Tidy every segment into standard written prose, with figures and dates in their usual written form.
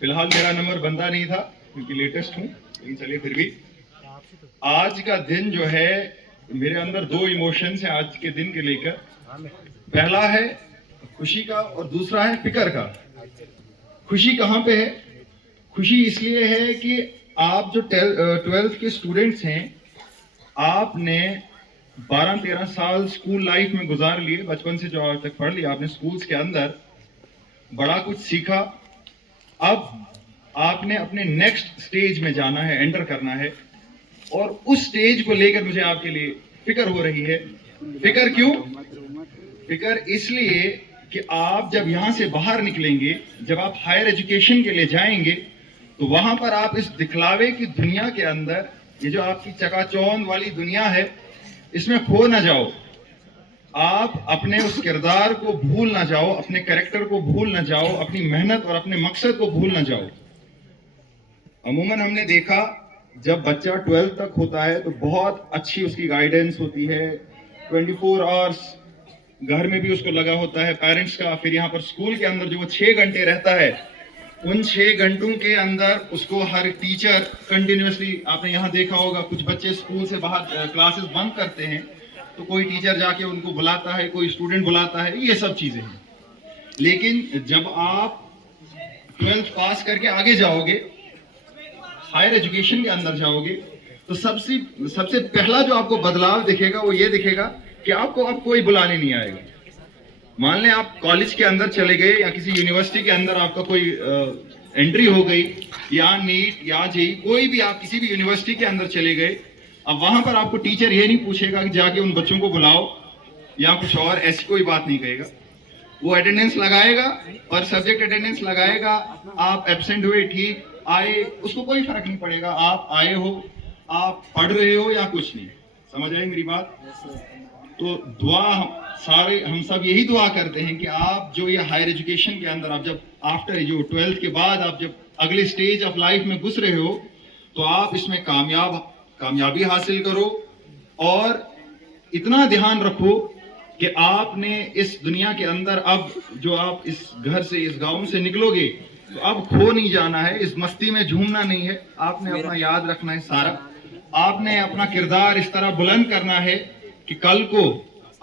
फिलहाल मेरा नंबर बंदा नहीं था क्योंकि लेटेस्ट हूँ, लेकिन चलिए फिर भी आज का दिन जो है मेरे अंदर दो इमोशंस हैं आज के दिन के लेकर। पहला है खुशी का और दूसरा है फिक्र का। खुशी कहाँ पे है? खुशी इसलिए है कि आप जो 12th के स्टूडेंट्स हैं, आपने 12-13 साल स्कूल लाइफ में गुजार लिए, बचपन से जो आज तक पढ़ लिया आपने स्कूल्स के अंदर, बड़ा कुछ सीखा। अब आपने अपने नेक्स्ट स्टेज में जाना है, एंटर करना है, और उस स्टेज को लेकर मुझे आपके लिए फिक्र हो रही है। फिक्र क्यों? फिक्र इसलिए कि आप जब यहाँ से बाहर निकलेंगे, जब आप हायर एजुकेशन के लिए जाएंगे, तो वहां पर आप इस दिखलावे की दुनिया के अंदर, ये जो आपकी चकाचौंध वाली दुनिया है, इसमें खो ना जाओ। आप अपने उस किरदार को भूल ना जाओ, अपने कैरेक्टर को भूल ना जाओ, अपनी मेहनत और अपने मकसद को भूल ना जाओ। अमूमन हमने देखा जब बच्चा 12th तक होता है तो बहुत अच्छी उसकी गाइडेंस होती है, 24 आवर्स घर में भी उसको लगा होता है पेरेंट्स का, फिर यहाँ पर स्कूल के अंदर जो वो 6 घंटे रहता है, उन 6 घंटों के अंदर उसको हर टीचर कंटिन्यूसली, आपने यहाँ देखा होगा कुछ बच्चे स्कूल से बाहर क्लासेस बंक करते हैं तो कोई टीचर जाके उनको बुलाता है, कोई स्टूडेंट बुलाता है, ये सब चीजें हैं। लेकिन जब आप 12th पास करके आगे जाओगे, हायर एजुकेशन के अंदर जाओगे, तो सबसे पहला जो आपको बदलाव दिखेगा वो ये दिखेगा कि आपको अब कोई बुलाने नहीं आएगा। मान लें आप कॉलेज के अंदर चले गए या किसी यूनिवर्सिटी के अंदर आपका कोई एंट्री हो गई, या नीट या जेई, कोई भी आप किसी भी यूनिवर्सिटी के अंदर चले गए, अब वहां पर आपको टीचर ये नहीं पूछेगा कि जाके उन बच्चों को बुलाओ या कुछ और, ऐसी कोई बात नहीं कहेगा। वो अटेंडेंस लगाएगा और सब्जेक्ट अटेंडेंस लगाएगा, आप एब्सेंट हुए, ठीक आए, उसको कोई फर्क नहीं पड़ेगा, आप आए हो, आप पढ़ रहे हो या कुछ नहीं। समझ आई मेरी बात? तो दुआ हम सब यही दुआ करते हैं कि आप जो ये हायर एजुकेशन के अंदर, आप जब आफ्टर जो 12th के बाद आप जब अगले स्टेज ऑफ लाइफ में घुस रहे हो, तो आप इसमें कामयाबी हासिल करो, और इतना ध्यान रखो कि आपने इस दुनिया के अंदर, अब जो आप इस घर से, इस गांव से निकलोगे, तो अब खो नहीं जाना है, इस मस्ती में झूमना नहीं है, आपने अपना याद रखना है सारा, आपने अपना किरदार इस तरह बुलंद करना है कि कल को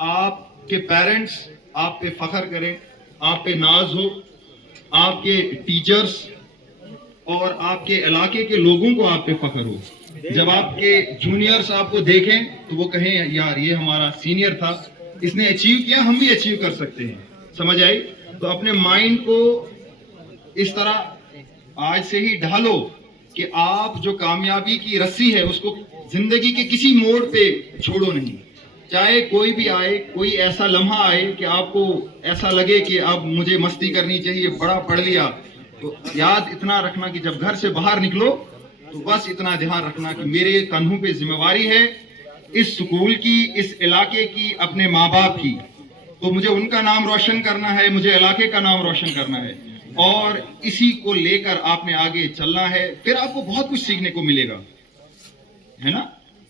आपके पेरेंट्स आप पे फख्र करें, आप पे नाज हो, आपके टीचर्स और आपके इलाके के लोगों को आप पे फख्र हो। जब आपके जूनियर्स आपको देखें तो वो कहें यार ये हमारा सीनियर था, इसने अचीव किया, हम भी अचीव कर सकते हैं। समझ आई? तो अपने माइंड को इस तरह आज से ही ढालो कि आप जो कामयाबी की रस्सी है उसको जिंदगी के किसी मोड़ पे छोड़ो नहीं। चाहे कोई भी आए, कोई ऐसा लम्हा आए कि आपको ऐसा लगे कि अब मुझे मस्ती करनी चाहिए, बड़ा पढ़ लिया, तो याद इतना रखना कि जब घर से बाहर निकलो तो बस इतना ध्यान रखना कि मेरे कंधों पे जिम्मेवारी है इस स्कूल की, इस इलाके की, अपने माँ बाप की, तो मुझे उनका नाम रोशन करना है, मुझे इलाके का नाम रोशन करना है, और इसी को लेकर आपने आगे चलना है। फिर आपको बहुत कुछ सीखने को मिलेगा, है ना?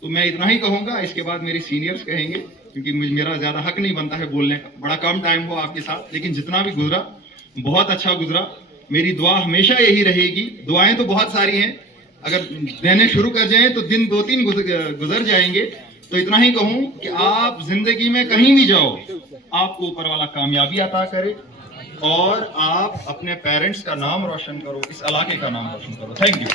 तो मैं इतना ही कहूंगा, इसके बाद मेरे सीनियर्स कहेंगे, क्योंकि मेरा ज्यादा हक नहीं बनता है बोलने का, बड़ा कम टाइम हुआ आपके साथ, लेकिन जितना भी गुजरा बहुत अच्छा गुजरा। मेरी दुआ हमेशा यही रहेगी, दुआएं तो बहुत सारी हैं, अगर देने शुरू कर जाएं तो दिन 2-3 गुजर जाएंगे। तो इतना ही कहूं कि आप जिंदगी में कहीं भी जाओ, आपको ऊपर वाला कामयाबी अता करे, और आप अपने पेरेंट्स का नाम रोशन करो, इस इलाके का नाम रोशन करो। Thank you.